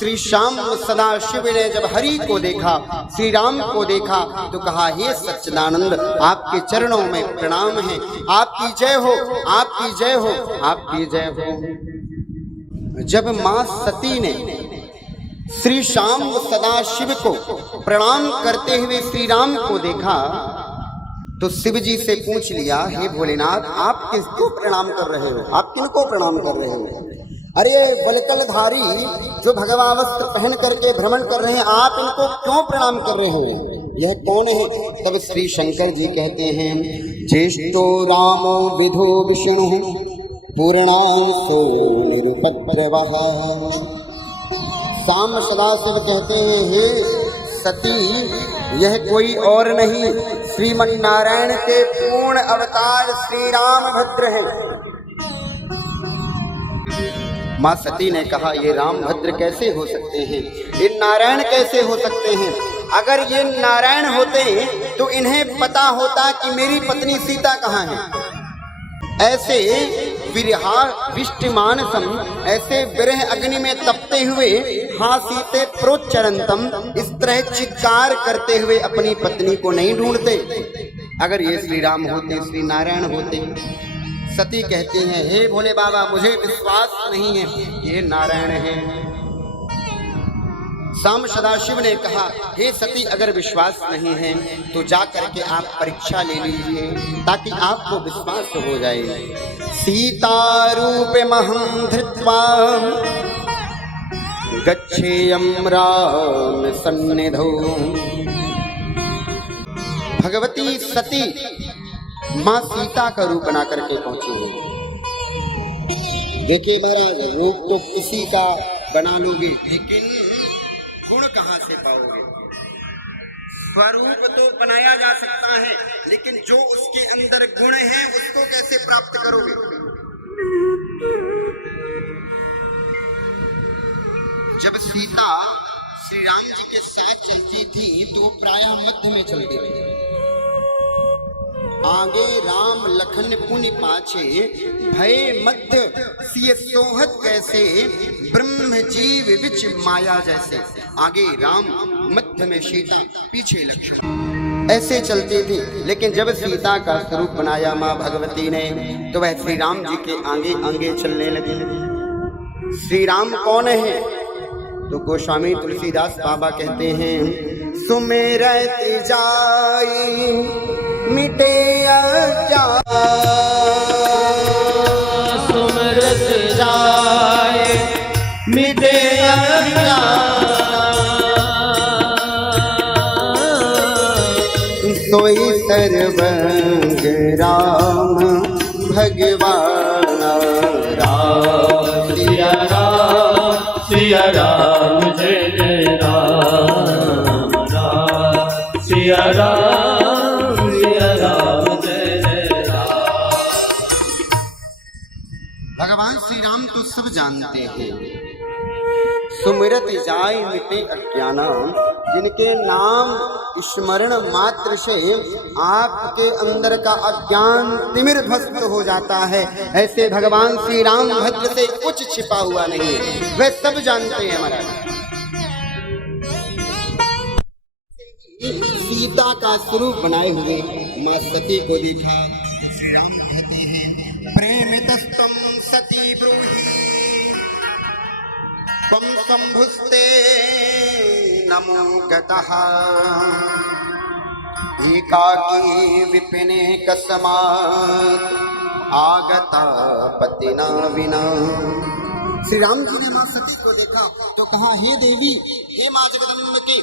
श्री श्याम सदाशिव ने जब हरि को देखा, श्री राम को देखा, तो कहा हे सच्चिदानंद, आपके चरणों में प्रणाम है, आपकी जय हो, आपकी जय हो, आपकी जय हो। जब मां सती ने श्री श्याम सदाशिव को प्रणाम करते हुए श्री राम को देखा, तो शिव जी से पूछ लिया, हे भोलेनाथ, आप किसको प्रणाम कर रहे हो, आप किनको प्रणाम कर रहे हो? अरे वलकलधारी जो भगवा वस्त्र पहन करके भ्रमण कर रहे हैं, आप इनको क्यों प्रणाम कर रहे हो, यह कौन है? तब श्री शंकर जी कहते हैं, ज्येष्ठो रामो विधो विष्णु पूर्णांशो निरुपद्रवः। श्याम सदाशिव कहते हैं, हे सती, यह कोई और नहीं, श्रीमन नारायण के पूर्ण अवतार श्री रामभद्र हैं। मां सती ने कहा, ये रामभद्र कैसे हो सकते हैं, ये नारायण कैसे हो सकते हैं? अगर ये नारायण होते तो इन्हें पता होता कि मेरी पत्नी सीता कहाँ है। ऐसे विरहा विष्टिमानसम, ऐसे विरह अग्नि में तपते हुए, हाँ सीते प्रोच्चरंतम, इस तरह चित्कार करते हुए अपनी पत्नी को नहीं ढूंढते। अगर ये श्री राम होते, श्री नारायण होते। सती कहती हैं, हे भोले बाबा, मुझे विश्वास नहीं है ये नारायण है। श्याम सदाशिव ने कहा, हे सती, अगर विश्वास नहीं है तो जा करके आप परीक्षा ले लीजिए ताकि आपको विश्वास हो जाए। सीता रूपमहं धृत्वा गच्छेयं राम सन्निधौ। भगवती सती मां सीता का रूप बना करके पहुंची है। देखिए महाराज, रूप तो किसी का बना लोगे, लेकिन गुण कहां से पाओगे? स्वरूप तो बनाया जा सकता है, लेकिन जो उसके अंदर गुण है उसको कैसे प्राप्त करोगे? जब सीता श्री राम जी के साथ चलती थी तो प्रायः मध्य में चलती थी। आगे राम लखन पुनि पाछे, भय मध्य सिय सोहत कैसे, ब्रह्म जीव विच माया जैसे। आगे राम, मध्य में सीता, पीछे लक्ष्मण, ऐसे चलती थी। लेकिन जब सीता का स्वरूप बनाया माँ भगवती ने, तो वह श्री राम जी के आगे आगे चलने लगी। श्री राम कौन है? तो गोस्वामी तुलसीदास बाबा कहते हैं, सुमिरत जाई मिटे अज्ञान, सुमिरत जाए मिटे अज्ञान, सोई सर्वंग राम भगवान। राम सिया राम, सिया राम, जय जय राम, राम सिया राम, श्री राम तो सब जानते हैं। सुमिरत जाय मिटे अज्ञाना, जिनके नाम स्मरण मात्र से आपके अंदर का अज्ञान तिमिर ध्वस्त हो जाता है, ऐसे भगवान श्री राम भद्र से कुछ छिपा हुआ नहीं है, वे सब जानते हैं। हमारा सीता का स्वरूप बनाए हुए मां सती को देखा, श्री राम कहते हैं, प्रेमितस्तम सती ब्रूहि त्वं संभुस्ते नमो गतः, एकाकी विपिने कस्मात् आगता पतिना विना। श्री राम जी ने मां सती को देखा तो कहा, हे देवी, हे मां जगदम्बिके,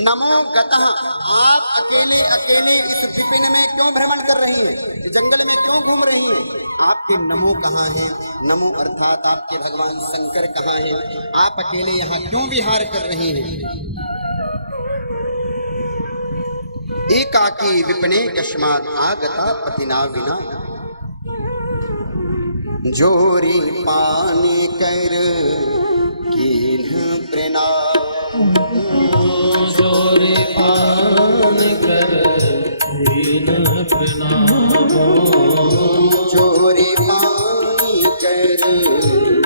नमो गतः, आप अकेले अकेले इस विपिन में क्यों भ्रमण कर रही हैं, जंगल में क्यों घूम रही हैं? आपके नमो कहाँ हैं? नमो अर्थात आपके भगवान शंकर कहाँ हैं? आप अकेले यहाँ क्यों विहार कर रही हैं? एकाकी विपिने कस्मात् आगता पतिना विना, जोरी पानी कर कीन्ह प्रणाम, जोरी पानी कर कीन्ह प्रणाम, जोरी पानी कर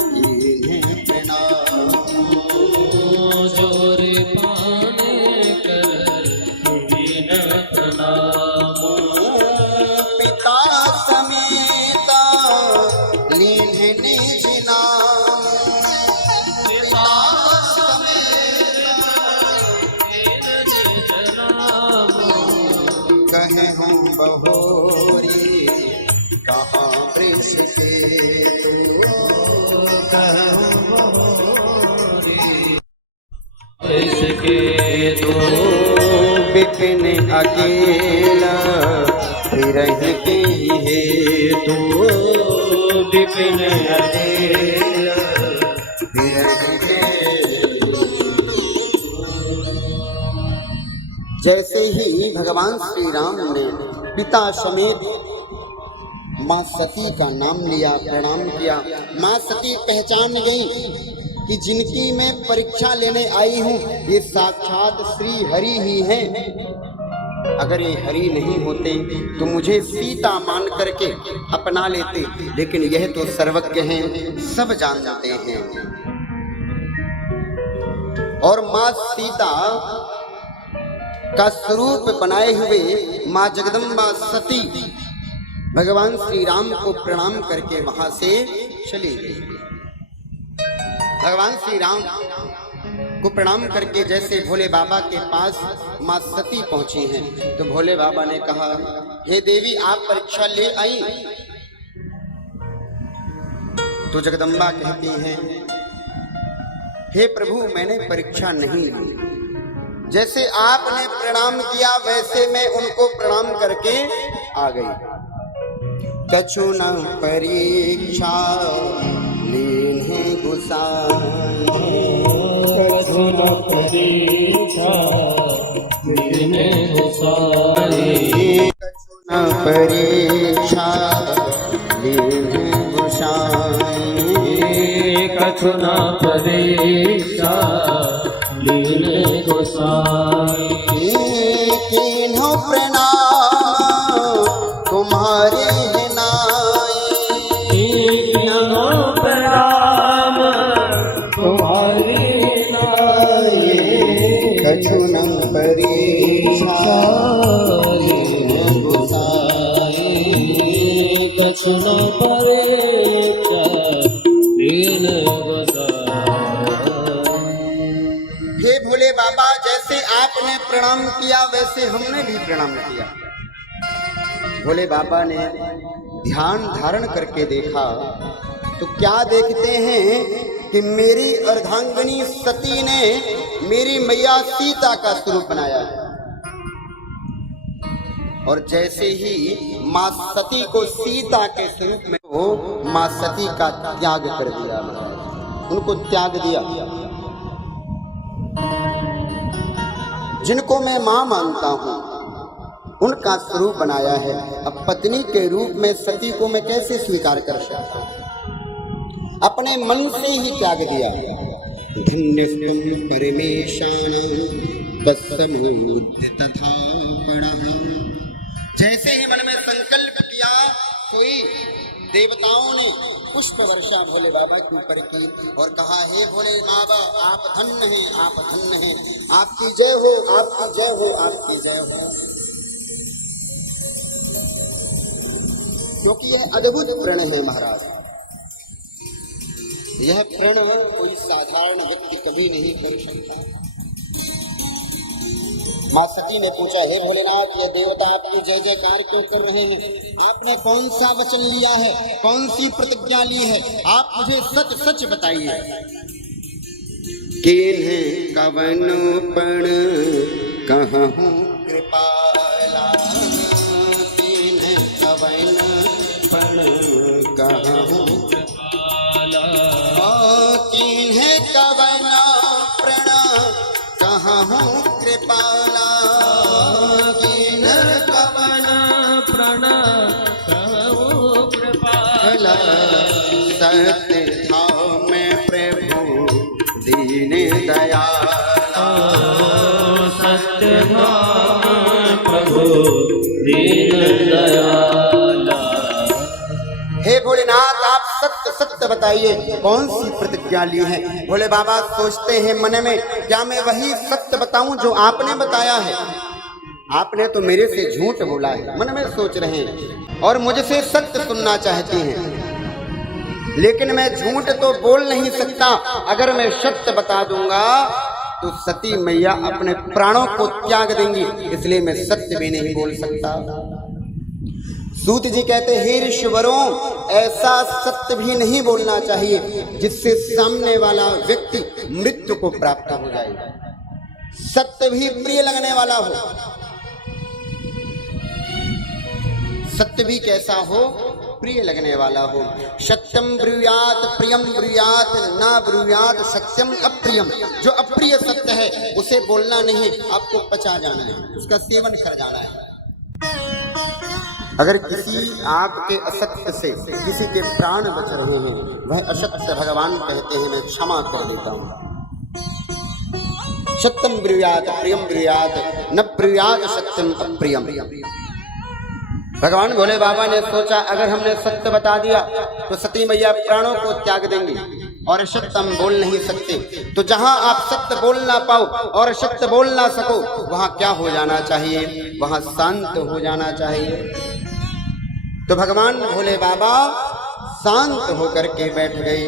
कीन्ह प्रणाम, बहोरी, कहाँ वृष के तू कहूँ बहोरी। इसके तो बिपिन अकेला विरह के हेतु, विपिन अकेला विरह के। जैसे ही भगवान श्री राम ने पिता समेत माँ सती का नाम लिया, प्रणाम किया, माँ सती पहचान गई कि जिनकी मैं परीक्षा लेने आई हूँ ये साक्षात श्री हरि ही हैं। अगर ये हरि नहीं होते तो मुझे सीता मान करके अपना लेते, लेकिन यह तो सर्वज्ञ हैं, सब जानते हैं। और माँ सीता का स्वरूप बनाए हुए माँ जगदम्बा सती भगवान श्री राम को प्रणाम करके वहां से चली गई। भगवान श्री राम को प्रणाम करके जैसे भोले बाबा के पास माँ सती पहुंची हैं, तो भोले बाबा ने कहा, हे देवी आप परीक्षा ले आई? तो जगदम्बा कहती हैं, हे प्रभु मैंने परीक्षा नहीं ली, जैसे आपने प्रणाम किया वैसे मैं उनको प्रणाम करके आ गई। कछु न परीक्षा लीन्हे गुसाई, कछु न परीक्षा लीन्हे गुसाई, कछु न परीक्षा लीन्हे गुसाई, कछु न परीक्षा लीन्हे गुसाई। कीन्हो प्रणाम तुम्हारे नाई, कीन्हो प्रणाम तुम्हारे नाई, कछु न परीक्षा लीन्हे गुसाई, कछु न परीक्षा लीन्हे गुसाई। हे भोले बाबा जैसे आपने प्रणाम किया वैसे हमने भी प्रणाम किया। भोले बाबा ने ध्यान धारण करके देखा तो क्या देखते हैं कि मेरी अर्धांगिनी सती ने मेरी मैया सीता का स्वरूप बनाया है। और जैसे ही माँ सती को सीता के स्वरूप में वो माँ सती का त्याग कर दिया, उनको त्याग दिया। जिनको मैं माँ मानता हूँ उनका स्वरूप बनाया है, अब पत्नी के रूप में सती को मैं कैसे स्वीकार कर सकता हूँ? अपने मन से ही त्याग दिया। धन्यस्त्वं परमेशानां तत्समुद्य तथा पणः। जैसे ही मन में संकल्प किया कोई देवताओं ने पुष्प वर्षा भोले बाबा के ऊपर की और कहा, हे भोले बाबा आप धन्य हैं, आप धन्य हैं, आपकी जय हो, आपकी जय हो, आपकी जय हो। क्योंकि यह अद्भुत प्रण है महाराज, यह प्रण कोई साधारण व्यक्ति कभी नहीं कर सकता। माँ सती ने पूछा, हे भोलेनाथ ये देवता आपकी जय जयकार क्यों कर रहे हैं? आपने कौन सा वचन लिया है, कौन सी प्रतिज्ञा ली है, आप मुझे सच सच बताइए। किन्हे कवन पण कहूँ कृपाला, किन्हे कवन पण कहूँ कृपाला, किन्हे कवन प्रण कहूँ कृपाला, किन्हे कवन प्रण कहूँ कृपाला। सत्य था मैं प्रभु दीन दयाला, सत्य नाम प्रभु दीन दयाला। हे भोलेनाथ आप सत्य सत्य बताइए कौन सी प्रतिज्ञा ली है। भोले बाबा सोचते हैं मन में, क्या मैं वही सत्य बताऊं जो आपने बताया है? आपने तो मेरे से झूठ बोला है, मन में सोच रहे हैं और मुझसे सत्य सुनना चाहती हैं, लेकिन मैं झूठ तो बोल नहीं सकता। अगर मैं सत्य बता दूंगा तो सती मैया अपने प्राणों को त्याग देंगी, इसलिए मैं सत्य भी नहीं बोल सकता। सूत जी कहते, हे ऋषिवरों, ऐसा सत्य भी नहीं बोलना चाहिए जिससे सामने वाला व्यक्ति मृत्यु को प्राप्त हो जाए। सत्य भी प्रिय लगने वाला हो। सत्य भी कैसा हो? प्रिय लगने वाला हो। सत्यम ब्रूयात प्रियम ब्रूयात ना ब्रूयात सत्यम अप्रियम। जो अप्रिय सत्य है उसे बोलना नहीं, आपको पचा जाना है, उसका सेवन कर जाना है। अगर किसी आपके असत्य से किसी के प्राण बच रहे हैं, वह असत्य भगवान कहते हैं मैं क्षमा कर देता हूं। सत्यम ब्रूयात प्रियम ब्रूयात न ब्रूयात सत्यम अप्रियम। भगवान भोले बाबा ने सोचा, अगर हमने सत्य बता दिया तो सती मैया प्राणों को त्याग देंगी और सत्य हम बोल नहीं सकते। तो जहां आप सत्य बोल ना पाओ और सत्य बोल ना सको, वहां क्या हो जाना चाहिए? वहां शांत हो जाना चाहिए। तो भगवान भोले बाबा शांत होकर के बैठ गए।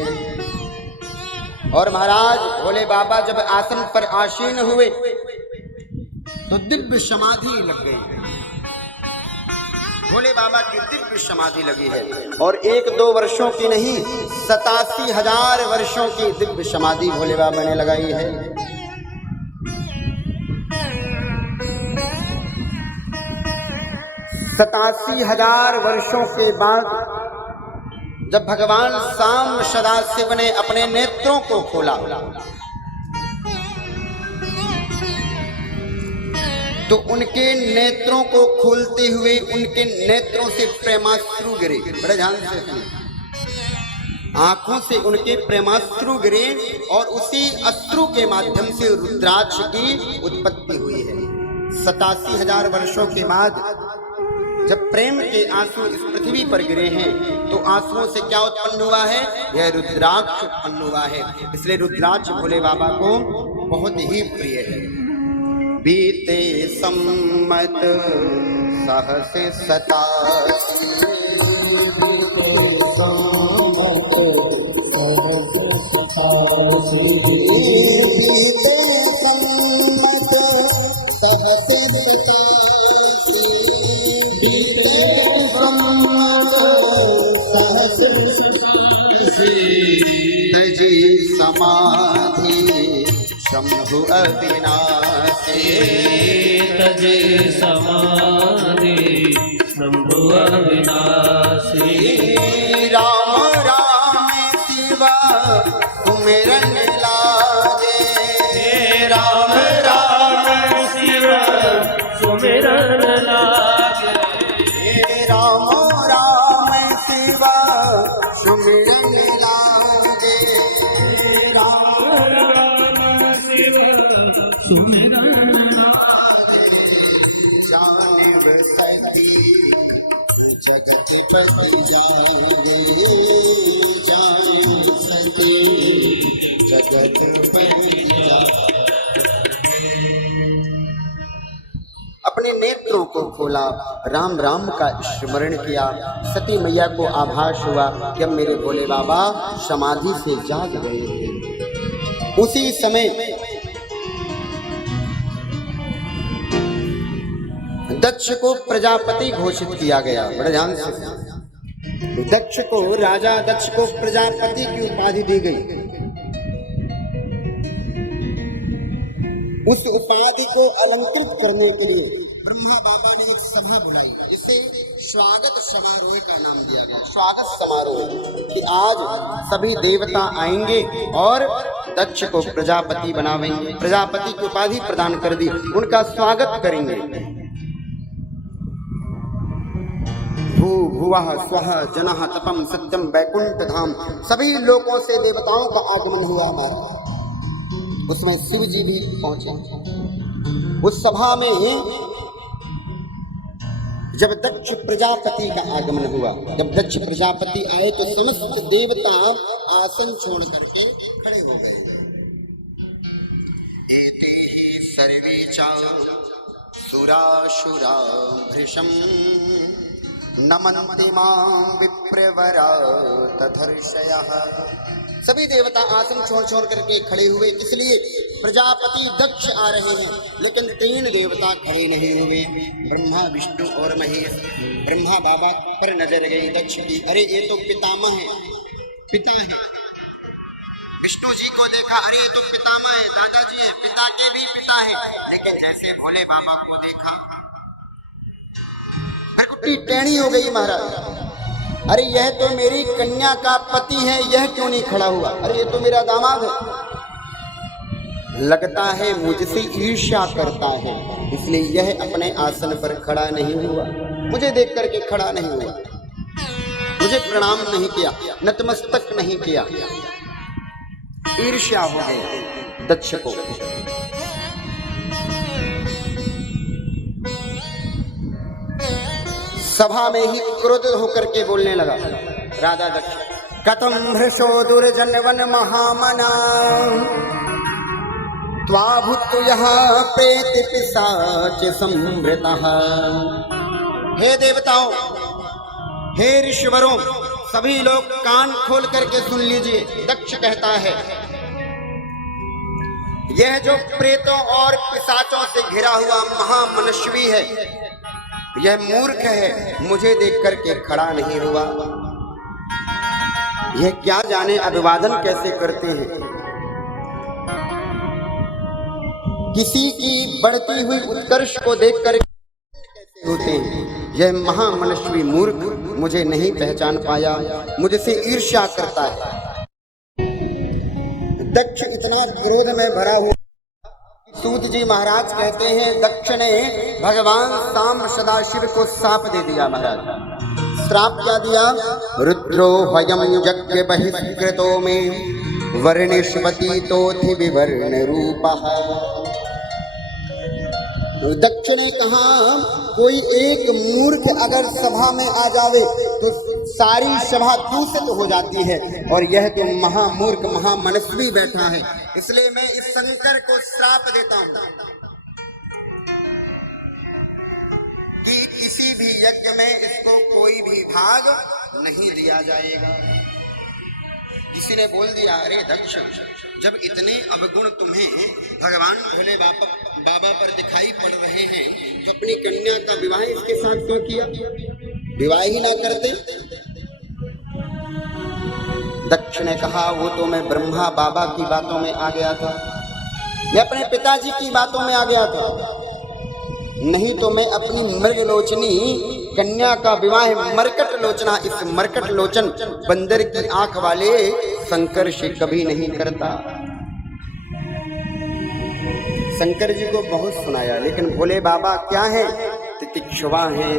और महाराज भोले बाबा जब आसन पर आसीन हुए तो दिव्य समाधि लग गई। भोले बाबा की दिव्य समाधि लगी है। और 1-2 वर्षों की नहीं, 87,000 वर्षों की दिव्य समाधि भोले बाबा ने लगाई है। 87,000 वर्षों के बाद जब भगवान शाम सदाशिव ने अपने नेत्रों को खोला तो उनके नेत्रों को खोलते हुए उनके नेत्रों से प्रेमाश्रु गिरे। बड़े ध्यान से सुनिए। आंखों से उनके प्रेमाश्रु गिरे और उसी अश्रु के माध्यम से रुद्राक्ष की उत्पत्ति हुई है। 87,000 वर्षों के बाद जब प्रेम के आंसू इस पृथ्वी पर गिरे हैं तो आंसुओं से क्या उत्पन्न हुआ है? यह रुद्राक्ष उत्पन्न हुआ है। इसलिए रुद्राक्ष भोले बाबा को बहुत ही प्रिय है। बीते सम्मत सहस 87 तजी समाधि शंभु अविनाशी। तजे समाधि शंभु अविनाशी। राम राम शिव सुमिरन लागे। राम राम शिव सुमिरन लागे। राम राम शिव सुमिरन लागे। राम राम शिव सुमिरन जानिब सती जगत पति जागे। जानिब सती जगत पति जागे। अपने नेत्रों को खोला, राम राम का स्मरण किया। सती मैया को आभास हुआ कि अब मेरे भोले बाबा समाधि से जाग गए थे। उसी समय दक्ष को प्रजापति घोषित किया गया। बड़े ध्यान से। दक्ष को, राजा दक्ष को प्रजापति की उपाधि दी गई। उस उपाधि को अलंकृत करने के लिए ब्रह्मा बाबा ने एक सभा बुलाई, जिसे स्वागत समारोह का नाम दिया गया। स्वागत समारोह कि आज सभी देवता आएंगे और दक्ष को प्रजापति बनावेंगे। प्रजापति की उपाधि प्रदान कर दी, उनका स्वागत करेंगे। भू भुवः स्वः जनः तपम सत्यम वैकुंठ धाम। सभी लोगों से देवताओं का आगमन हुआ हमारा। उसमें शिव जी भी पहुंचे। उस सभा में जब दक्ष प्रजापति का आगमन हुआ, जब दक्ष प्रजापति आए तो समस्त देवता आसन छोड़ करके खड़े हो गए। एते ही सर्वे च सुरासुरा भृशं नमन्ति मां विप्रवरा तथर्षयः। सभी देवता आसन छोड़ छोड़ करके खड़े हुए, इसलिए प्रजापति दक्ष आ रहे हैं, लेकिन 3 देवता खड़े नहीं हुए, ब्रह्मा विष्णु और महेश। ब्रह्मा बाबा पर नजर गई दक्ष की, अरे ये तो पितामह है, पिता है। विष्णु जी को देखा, अरे ये तो पितामह है, दादाजी है, पिता के भी पिता है। लेकिन जैसे भोले बाबा को देखा, भ्रकुटी टेढ़ी हो गई महाराज। अरे यह तो मेरी कन्या का पति है, यह क्यों नहीं खड़ा हुआ? अरे ये तो मेरा दामाद है। लगता है मुझसे ईर्ष्या करता है, इसलिए यह अपने आसन पर खड़ा नहीं हुआ, मुझे देख करके खड़ा नहीं हुआ, मुझे प्रणाम नहीं किया, नतमस्तक नहीं किया। ईर्ष्या हो गई दक्ष को। सभा में ही क्रोधित होकर के बोलने लगा राजा दक्ष, कथम भृशो दुर्जन वन महामना त्वाभूत यहाँ प्रेत पिशाच संभृतः। हे देवताओं, हे ऋषिवरों, सभी लोग कान खोल करके सुन लीजिए। दक्ष कहता है, यह जो प्रेतों और पिशाचों से घिरा हुआ महामनस्वी है, यह मूर्ख है, मुझे देख करके खड़ा नहीं हुआ। यह क्या जाने अभिवादन कैसे करते हैं, किसी की बढ़ती हुई उत्कर्ष को देख कर कैसे होते हैं। यह महामनस्वी मूर्ख मुझे नहीं पहचान पाया, मुझसे ईर्ष्या करता है। दक्ष इतना क्रोध में भरा हुआ, सूत जी महाराज कहते हैं, दक्ष ने भगवान शाम सदाशिव को श्राप दे दिया। महाराज श्राप क्या दिया? रुद्रो हयम यज्ञ बहिष्कृतो में वर्णिष्वती तोथि विवर्ण रूपः। दक्ष ने कहा, कोई एक मूर्ख अगर सभा में आ जावे तो सारी सभा दूषित हो जाती है, और यह तो महामूर्ख महामनस्वी बैठा है, इसलिए मैं इस शंकर को श्राप देता हूं कि किसी भी यज्ञ में इसको कोई भी भाग नहीं दिया जाएगा। किसी ने बोल दिया, अरे दक्ष, जब इतने अवगुण तुम्हें भगवान भोले बाबा पर दिखाई पड़ रहे हैं, तो अपनी कन्या का विवाह इसके साथ क्यों किया? विवाह ही ना करते। दक्ष ने कहा, वो तो मैं ब्रह्मा बाबा की बातों में आ गया था, मैं अपने पिताजी की बातों में आ गया था, नहीं तो मैं अपनी मृगलोचनी कन्या का विवाह मरकट लोचना, इस मरकट लोचन बंदर की आंख वाले शंकर से कभी नहीं करता। शंकर जी को बहुत सुनाया, लेकिन भोले बाबा क्या है? तितिक्षुवा हैं,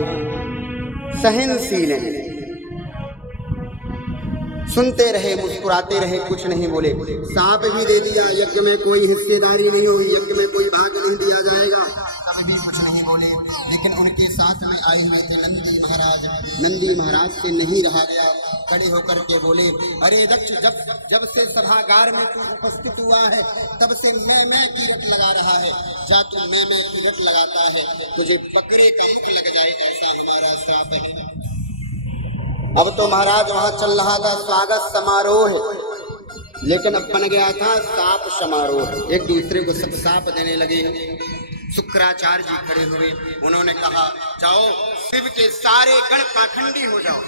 सहनशील हैं। सुनते रहे, मुस्कुराते रहे, कुछ नहीं बोले। साप भी दे दिया, यज्ञ में कोई हिस्सेदारी नहीं होगी, यज्ञ में कोई भाग नहीं दिया जाएगा, तब भी कुछ नहीं बोले। लेकिन उनके साथ में आए हुए थे नंदी महाराज, नंदी महाराज से नहीं रहा गया, खड़े होकर के बोले, अरे दक्ष, जब से सभागार में तू उपस्थित हुआ है, तब से मैं की रट लगा रहा है। जा तू मैं की रट लगाता है, तुझे पकड़े का मुख लग जाए, ऐसा हमारा श्राप है। अब तो महाराज वहां चल रहा था स्वागत समारोह है, लेकिन अब बन गया था साप समारोह। एक दूसरे को सब साप देने लगे। शुक्राचार्य जी खड़े हुए, उन्होंने कहा, जाओ शिव के सारे गण पाखंडी हो जाओ।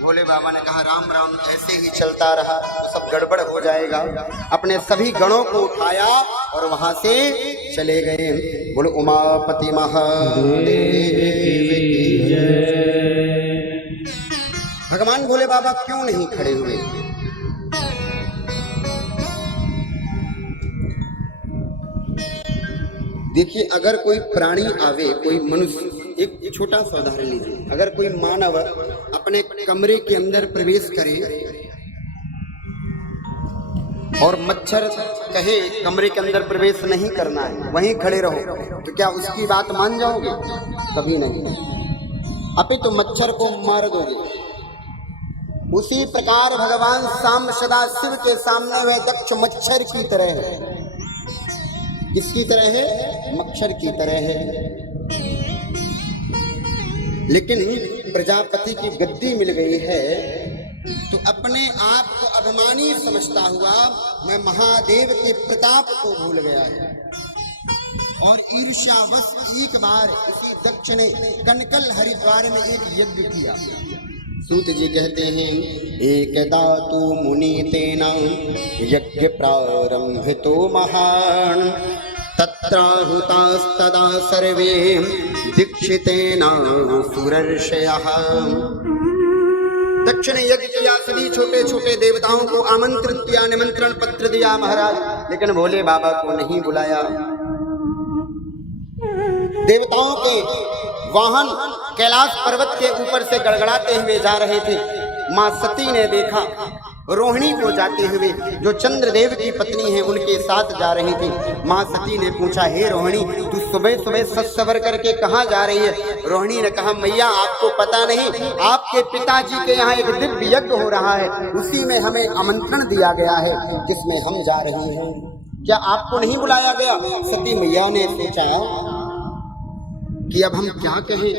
भोले बाबा ने कहा, राम राम, ऐसे ही चलता रहा तो सब गड़बड़ हो जाएगा। अपने सभी गणों को उठाया और वहां से चले गए। बोलो उमापति महादेव की जय। भगवान भोले बाबा क्यों नहीं खड़े हुए? देखिए, अगर कोई प्राणी आवे, कोई मनुष्य, एक छोटा सा उदाहरण लीजिए, अगर कोई मानव अपने कमरे के अंदर प्रवेश करे और मच्छर कहे कमरे के अंदर प्रवेश नहीं करना है, वहीं खड़े रहो, तो क्या उसकी बात मान जाओगे? कभी नहीं, अभी तो मच्छर को मार दोगे। उसी प्रकार भगवान शाम सदाशिव के सामने वह दक्ष मच्छर की तरह है। किसकी तरह है? मच्छर की तरह है। लेकिन प्रजापति की गद्दी मिल गई है, तो अपने आप को अभिमानी समझता हुआ मैं महादेव के प्रताप को भूल गया है और ईर्ष्यावश एक बार इसी दक्ष ने कनकल हरिद्वार में एक यज्ञ किया। सूत जी कहते हैं एकदा तु मुनि तेना यज्ञ प्रारंभितो महान तत्राहुतास्तदा सर्वे दीक्षितेन सुरर्षयः। दक्ष ने यज्ञ किया, सभी छोटे छोटे देवताओं को आमंत्रित किया, निमंत्रण पत्र दिया महाराज, लेकिन भोले बाबा को नहीं बुलाया। देवताओं के वाहन कैलाश पर्वत के ऊपर से गड़गड़ाते हुए जा रहे थे। मां सती ने देखा रोहिणी को जाते हुए, जो चंद्रदेव की पत्नी है उनके साथ जा रही थी। मां सती ने पूछा, हे रोहिणी तू सुबह सुबह सज सवर करके कहाँ जा रही है? रोहिणी ने कहा, मैया आपको पता नहीं, आपके पिताजी के यहाँ एक दिव्य यज्ञ हो रहा है, उसी में हमें आमंत्रण दिया गया है जिसमें हम जा रहे हैं, क्या आपको नहीं बुलाया गया? सती मैया ने सोचा कि अब हम क्या कहें,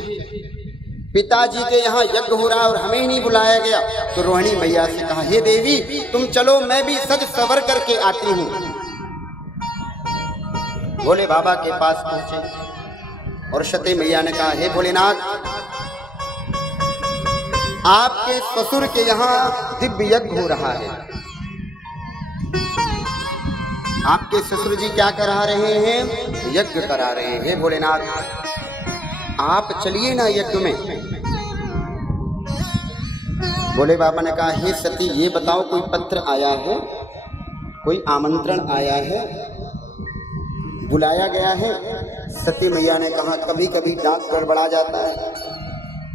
पिताजी के यहाँ यज्ञ हो रहा है और हमें ही नहीं बुलाया गया। तो रोहिणी मैया से कहा, हे देवी तुम चलो, मैं भी सज सवर करके आती हूँ। भोले बाबा के पास पहुंचे और सती मैया ने कहा, हे भोलेनाथ, आपके ससुर के यहाँ दिव्य यज्ञ हो रहा है, आपके ससुर जी क्या करा रहे हैं? यज्ञ करा रहे हैं। हे भोलेनाथ आप चलिए ना यज्ञ में। भोले बाबा ने कहा, हे सती ये बताओ कोई पत्र आया है, कोई आमंत्रण आया है, बुलाया गया है? सती मैया ने कहा, कभी कभी डाक गड़बड़ा जाता है,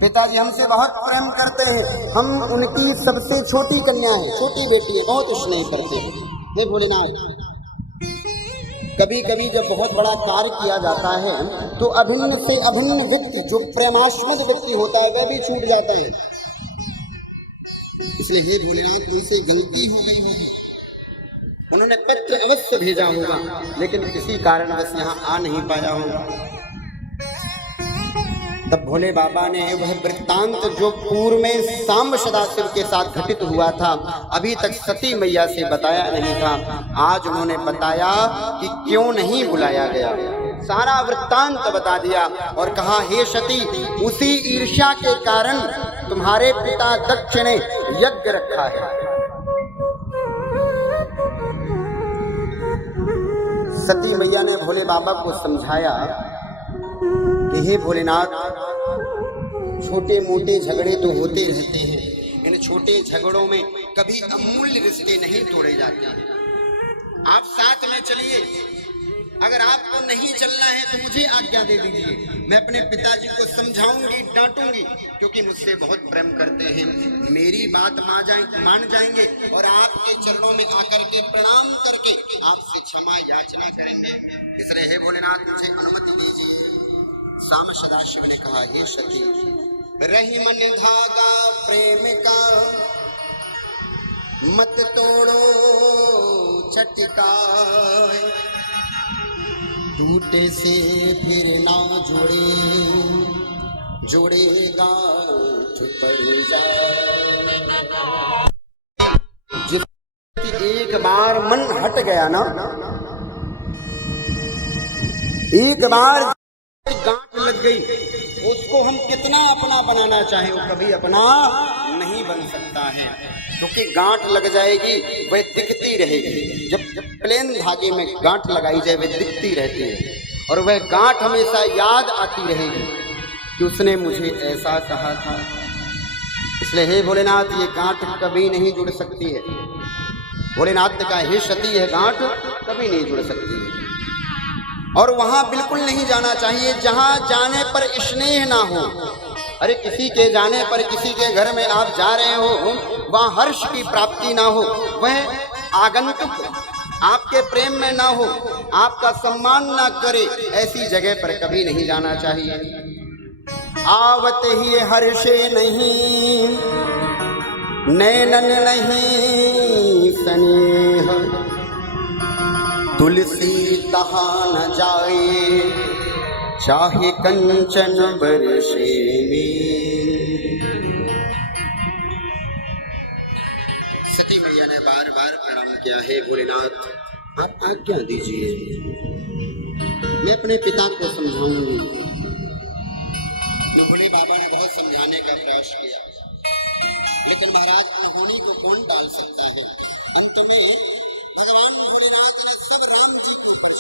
पिताजी हमसे बहुत प्रेम करते हैं, हम उनकी सबसे छोटी कन्या है, छोटी बेटी है, बहुत स्नेह करते हैं। हे भोलेनाथ कभी कभी जब बहुत बड़ा कार्य किया जाता है तो अभिन्न से अभिन्न व्यक्ति, जो प्रेमास्पद व्यक्ति होता है, वह भी छूट जाता है, इसलिए हे भोलेनाथ उनसे गलती हो गई होगी, उन्होंने पत्र अवश्य भेजा होगा लेकिन किसी कारणवश यहाँ आ नहीं पाया होगा। तब भोले बाबा ने वह वृत्तांत जो पूर्व में सांब सदाशिव के साथ घटित हुआ था, अभी तक सती मैया से बताया नहीं था, आज उन्होंने बताया कि क्यों नहीं बुलाया गया। सारा वृत्तांत बता दिया और कहा, हे सती उसी ईर्ष्या के कारण तुम्हारे पिता दक्ष ने यज्ञ रखा है। सती मैया ने भोले बाबा को समझाया कि हे भोलेनाथ छोटे मोटे झगड़े तो होते रहते हैं, इन छोटे झगड़ों में कभी अमूल्य रिश्ते नहीं तोड़े जाते हैं। आप साथ में चलिए, अगर आपको नहीं चलना है तो मुझे आज्ञा दे दीजिए, मैं अपने पिताजी को समझाऊंगी, डांटूंगी, क्योंकि मुझसे बहुत प्रेम करते हैं, मेरी बात मान जाएंगे और आपके चरणों में आकर के प्रणाम करके आपसे क्षमा याचना करेंगे। इसलिए हे भोलेनाथ मुझे अनुमति दीजिए। सांब सदाशिव ने कहा, हे सती रही मन धागा प्रेम का, मत तोड़ो चटका, टूटे से फिर ना जुड़े, जुड़ेगा पड़ जाए। जिस एक बार मन हट गया ना, एक बार गांठ लग गई, उसको हम कितना अपना बनाना चाहें वो कभी अपना नहीं बन सकता है, क्योंकि गांठ लग जाएगी वह दिखती रहेगी। जब प्लेन धागे में गांठ लगाई जाए वह दिखती रहती है और वह गांठ हमेशा याद आती रहेगी कि उसने मुझे ऐसा कहा था। इसलिए हे भोलेनाथ ये गांठ कभी नहीं जुड़ सकती है। भोलेनाथ ने कहा, हे सती यह गांठ कभी नहीं जुड़ सकती है और वहां बिल्कुल नहीं जाना चाहिए जहां जाने पर स्नेह ना हो। अरे किसी के जाने पर, किसी के घर में आप जा रहे हो, वहां हर्ष की प्राप्ति ना हो, वह आगंतुक आपके प्रेम में ना हो, आपका सम्मान ना करे, ऐसी जगह पर कभी नहीं जाना चाहिए। आवत ही हर्षे नहीं, नैनन नहीं स्नेह, तुलसी तहा न जाए, चाहे कंचन बरसे में। प्रणाम किया है भोलेनाथ आप आज्ञा दीजिए मैं अपने पिता को समझाऊंगी। तो भोले बाबा ने बहुत समझाने का प्रयास किया लेकिन महाराज अनहोनी को कौन टाल सकता है। अंत में भगवान भोलेनाथ ने सब राम जी के ऊपर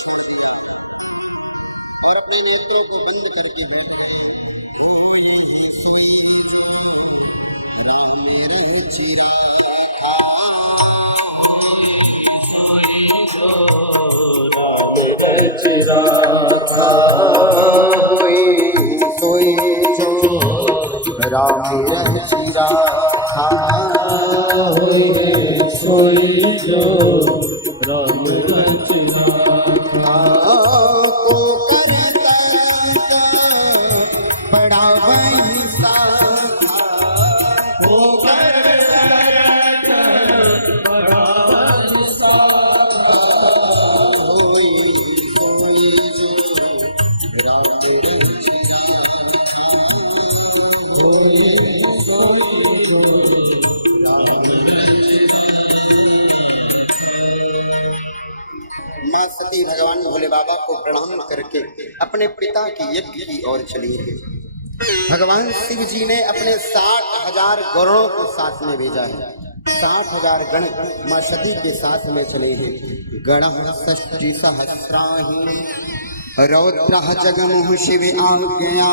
और अपने नेत्रों को बंद करके बोल सोई जो राम चिरा सोई जो राम चिरा को करता बड़ा वही मैं सती भगवान भोले बाबा को प्रणाम करके अपने पिता की यज्ञ की ओर चली है। भगवान शिव जी ने अपने 60,000 गरुड़ों को साथ में भेजा है। 60,000 गण मां सती के साथ में चले हैं। गण षष्टि सहस्राहि रौद्र जगमुह शिव आज्ञा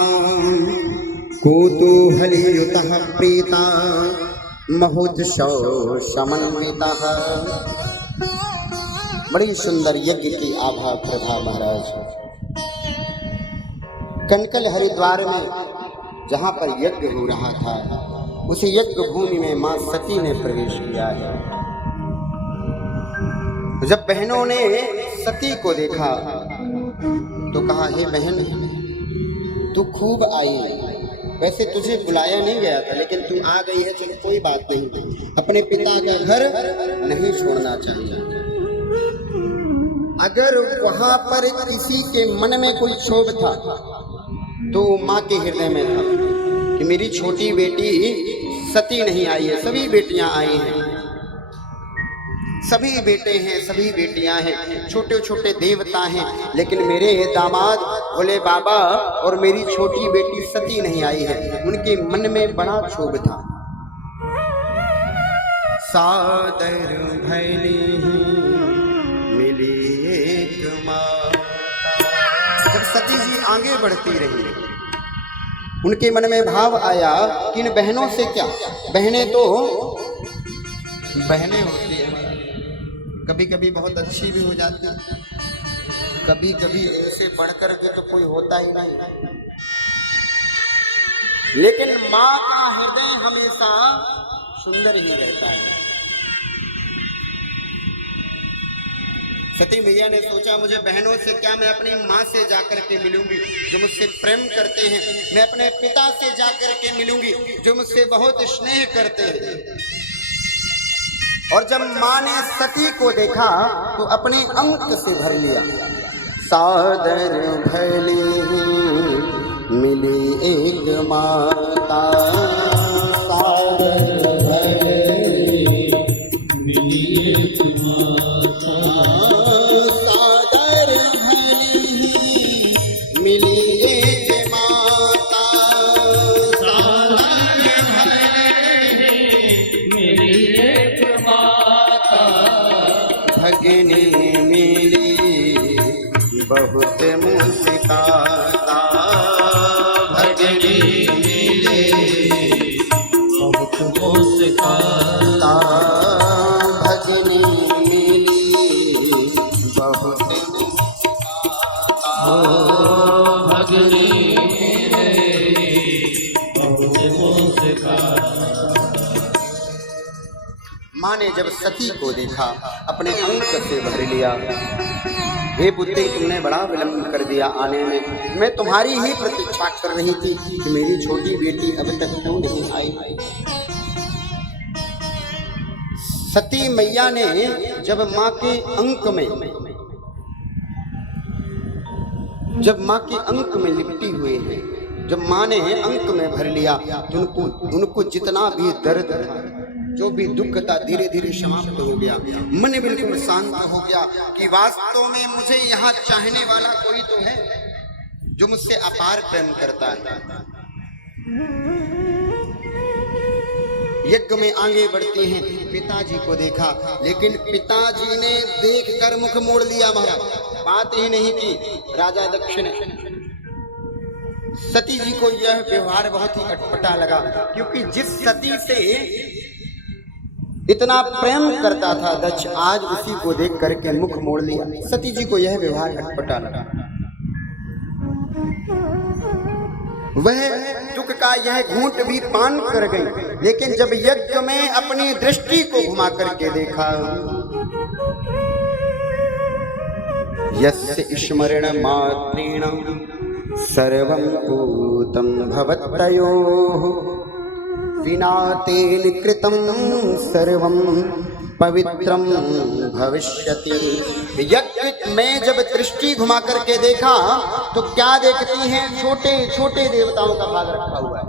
कौतूहलयुतः प्रीता महोत्सव समन्वितः। बड़ी सुंदर यज्ञ की आभा प्रभा महाराज। कनकल हरिद्वार में जहां पर यज्ञ हो रहा था उस यज्ञ भूमि में मां सती ने प्रवेश किया है। जब बहनों ने सती को देखा तो कहा हे बहन तू खूब आई है। वैसे तुझे बुलाया नहीं गया था लेकिन तू आ गई है चलो कोई बात नहीं। अपने पिता का घर नहीं छोड़ना चाहिए। अगर वहां पर किसी के मन में कोई क्षोभ था तो माँ के हृदय में था कि मेरी छोटी बेटी सती नहीं आई है। सभी बेटियां आई हैं, सभी बेटे हैं, सभी बेटियां हैं, छोटे छोटे देवता हैं, लेकिन मेरे दामाद भोले बाबा और मेरी छोटी बेटी सती नहीं आई है। उनके मन में बड़ा क्षोभ था। सादर भैली मिली एक माता। जब सती जी आगे बढ़ती रही उनके मन में भाव आया कि इन बहनों से क्या, बहनें तो बहनें होती है, कभी कभी बहुत अच्छी भी हो जाती, कभी कभी इनसे बढ़कर के तो कोई होता ही नहीं। लेकिन माँ का हृदय हमेशा सुंदर ही रहता है। सती मैया ने सोचा मुझे बहनों से क्या, मैं अपनी माँ से जाकर के मिलूंगी जो मुझसे प्रेम करते हैं, मैं अपने पिता से जाकर के मिलूंगी जो मुझसे बहुत स्नेह करते हैं। और जब माँ ने सती को देखा तो अपने अंक से भर लिया। सादर भैली मिली एक माता, सादर भैली मिली एक माता, सादर भैली मिली एक माता, सादर भगिनी मिली बहुत मुस्काता, भगिनी मिली बहुत मुस्काता, भगिनी मिली बहुत मुस्काता, भगिनी मिली बहुत मुस्काता। माँ ने जब सती को देखा अपने अंक से भर लिया। हे पुत्री तुमने बड़ा विलंब कर दिया आने में, मैं तुम्हारी ही प्रतीक्षा कर रही थी कि मेरी छोटी बेटी अब तक क्यों नहीं आई। सती मैया ने जब माँ के अंक में, जब माँ के अंक में लिपटी हुई है, जब माँ ने अंक में भर लिया तो उनको जितना भी दर्द था जो भी दुख था धीरे धीरे समाप्त हो गया। मन बिल्कुल शांत हो गया कि वास्तव में मुझे यहाँ चाहने वाला कोई तो है जो मुझसे अपार प्रेम करता है। यज्ञ में आगे बढ़ते हैं, पिताजी को देखा, लेकिन पिताजी ने देखकर मुख मोड़ लिया महाराज, बात ही नहीं की। राजा दक्ष ने सती जी को यह व्यवहार बहुत ही अटपटा लगा, क्योंकि जिस सती से इतना प्रेम करता था दक्ष, आज उसी को देख करके मुख मोड़ लिया। सती जी को यह व्यवहार अटपटा लगा। वह दुख का यह घूंट भी पान कर गई, लेकिन जब यज्ञ में अपनी दृष्टि को घुमा करके देखा, यस्य स्मरण मात्रेण सर्वं भूतं भवत्तयोः विना तेन कृतं सर्वं पवित्रं भविष्यति। यज्ञ में जब दृष्टि घुमा करके देखा तो क्या देखती हैं? छोटे छोटे देवताओं का भाग रखा हुआ है,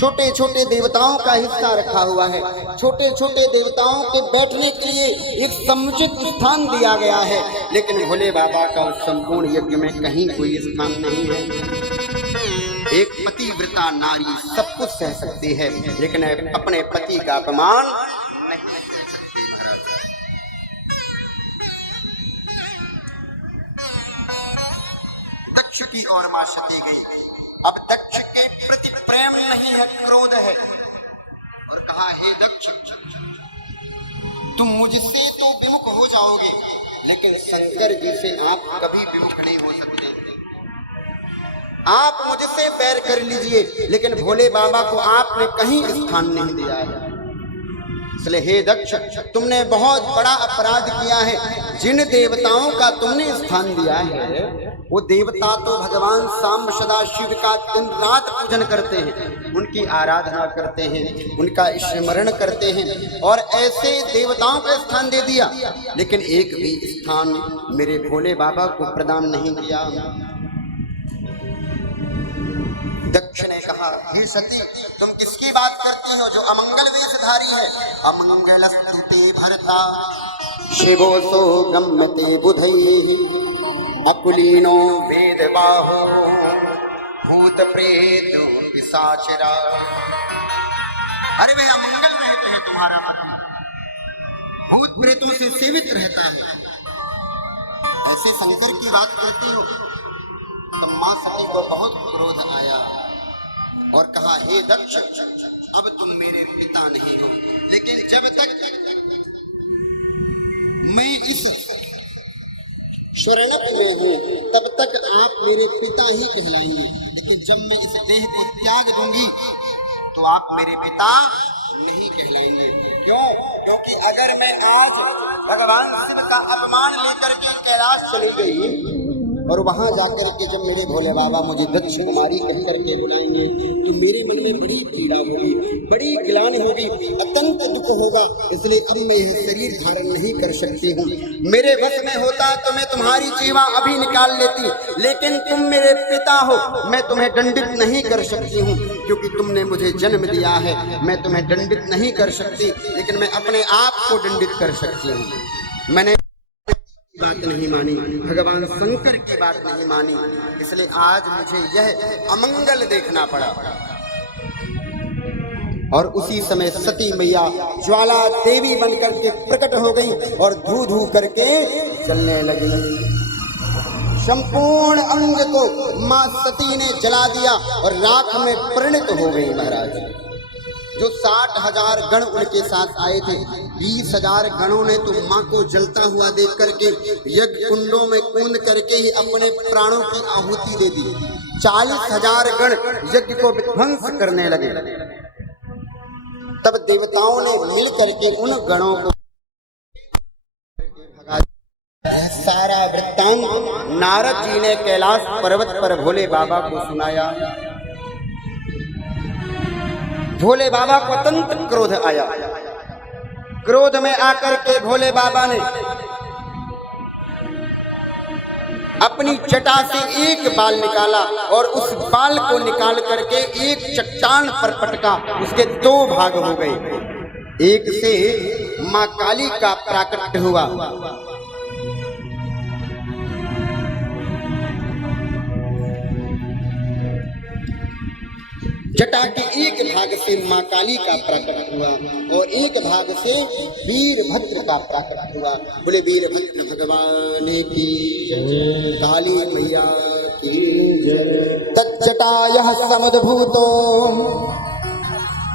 छोटे छोटे देवताओं का हिस्सा रखा हुआ है, छोटे छोटे देवताओं के बैठने के लिए एक समुचित स्थान दिया गया है, लेकिन भोले बाबा का उस संपूर्ण यज्ञ में कहीं कोई स्थान नहीं है। एक पतिव्रता नारी सब कुछ सह सकती है, लेकिन अपने पति का अपमान नहीं। दक्ष की ओर मां सती गई। अब दक्ष के प्रति प्रेम नहीं है, क्रोध है, और कहा, हे दक्ष, तुम मुझसे तो विमुख हो जाओगे, लेकिन शंकर जी से आप कभी विमुख नहीं हो सकते। आप मुझसे बैर कर लीजिए, लेकिन भोले बाबा को आपने कहीं स्थान नहीं दिया है। इसलिए हे दक्ष, तुमने बहुत बड़ा अपराध किया है। जिन देवताओं का तुमने स्थान दिया है, वो देवता तो भगवान सांब सदा शिव का दिन रात पूजन करते हैं, उनकी आराधना करते हैं, उनका स्मरण करते हैं, और ऐसे देवताओं का स्थान दे दिया, लेकिन एक भी स्थान मेरे भोले बाबा को प्रदान नहीं किया। दक्ष ने कहा, हे सती, तुम किसकी बात करती हो जो अमंगल वेशधारी है? अमंगलस्तु ते भरता शिवोऽसो गम्यते बुधैः अकुलीनो वेदबाहो भूत प्रेत पिशाचरा। अरे वह अमंगल रहते हैं, तुम्हारा पति भूत प्रेतों से सेवित रहता है, ऐसे शंकर की बात करती हो? तब मां सती को बहुत क्रोध आया और कहा, हे दक्ष, अब तुम मेरे पिता नहीं हो, लेकिन जब तक मैं इस स्वर्णप में हूं तब तक आप मेरे पिता ही कहलाएंगे, लेकिन जब मैं इस देह को त्याग दूंगी तो आप मेरे पिता नहीं कहलाएंगे। क्यों? क्योंकि अगर मैं आज भगवान शिव का अपमान लेकर के कैलाश चली गई और वहां जाकर के जब मेरे भोले बाबा मुझे दक्ष कुमारी कह करके बुलाएंगे तो मेरे मन में बड़ी पीड़ा होगी, बड़ी ग्लानि होगी, अत्यंत दुख होगा। इसलिए अब मैं यह शरीर धारण नहीं कर सकती हूँ। मेरे वश में होता तो मैं तुम्हारी जीवा अभी निकाल लेती, लेकिन तुम मेरे पिता हो, मैं तुम्हें दंडित नहीं कर सकती हूँ, क्योंकि तुमने मुझे जन्म दिया है। मैं तुम्हें दंडित नहीं कर सकती, लेकिन मैं अपने आप को दंडित कर सकती हूँ। मैंने बात नहीं मानी, भगवान शंकर की बात नहीं मानी, इसलिए आज मुझे यह अमंगल देखना पड़ा। और उसी समय सती मैया ज्वाला देवी बनकर के प्रकट हो गई और धू धू करके जलने लगी। संपूर्ण अंग को मां सती ने जला दिया और राख में परिणत हो गई। महाराज, जो 60,000 गण उनके साथ आए थे, 20,000 गणों ने तो मां को जलता हुआ देख करके यज्ञ कुंडों में कूद करके ही अपने प्राणों की आहुति दे दी। 40,000 गण यज्ञ को विध्वंस करने लगे। तब देवताओं ने मिल करके उन गणों को भगा। सारा वृत्तांत नारद जी ने कैलाश पर्वत पर भोले बाबा को सुनाया। भोले बाबा को अत्यंत क्रोध आया। क्रोध में आकर के भोले बाबा ने अपनी जटा से एक बाल निकाला और उस बाल को निकाल करके एक चट्टान पर पटका, उसके 2 भाग हो गए। एक से माँ काली का प्राकट्य हुआ। जटा के एक भाग से माँ काली का प्राकट हुआ और एक भाग से वीरभद्र का प्राकट हुआ। बोले वीरभद्र भगवान की जय, काली मैया की जय। तज्जटायः समुद्भूतो,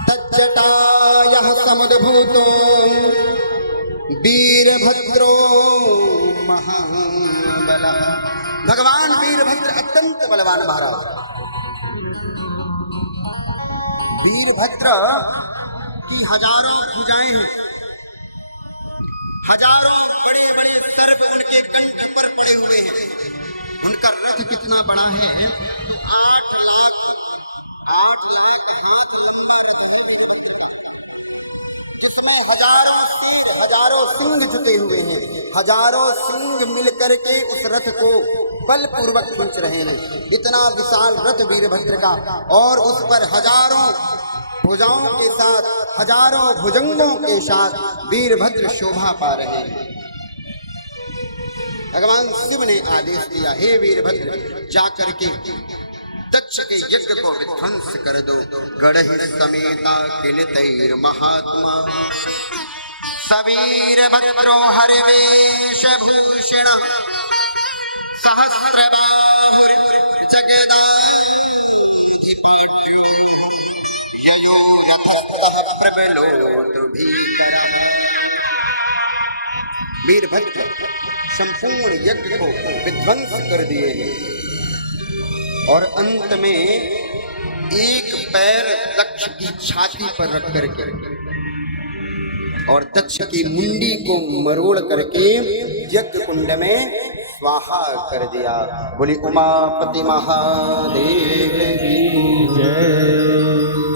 तज्जटायः समुद्भूतो वीरभद्रो महाबलः। भगवान वीरभद्र अत्यंत बलवान महाराज। वीरभद्र की हजारों भुजाएं हैं, हजारों बड़े बड़े सर्प उनके कंठ पर पड़े हुए हैं। उनका रथ कितना बड़ा है तो 8 लाख हाथ लंबा रथ है वीरभद्र का। उसमें हजारों तीर हजारों सिंह जुटे हुए हैं। हजारों सिंह मिलकर के उस रथ को बलपूर्वक खींच रहे हैं। इतना विशाल रथ वीरभद्र का और उस पर हजारों भुजाओं के साथ, हजारों भुजंगों के साथ वीरभद्र शोभा पा रहे हैं। भगवान शिव ने आदेश दिया, हे वीरभद्र जाकर के दक्ष के यज्ञ को विध्वंस कर दो। गढ़हि समेता किलितैर महात्मा सवीरभद्रो हरिवेश भूषण सहस्रबाहुर जगदाधिपाट्यो ययो रथः प्रबलोत भीकरः। वीरभद्र संपूर्ण यज्ञ को विध्वंस कर दिए और अंत में एक पैर दक्ष की छाती पर रख करके और दक्ष की मुंडी को मरोड़ करके यज्ञ कुंड में स्वाहा कर दिया। बोली उमापति महादेव की जय।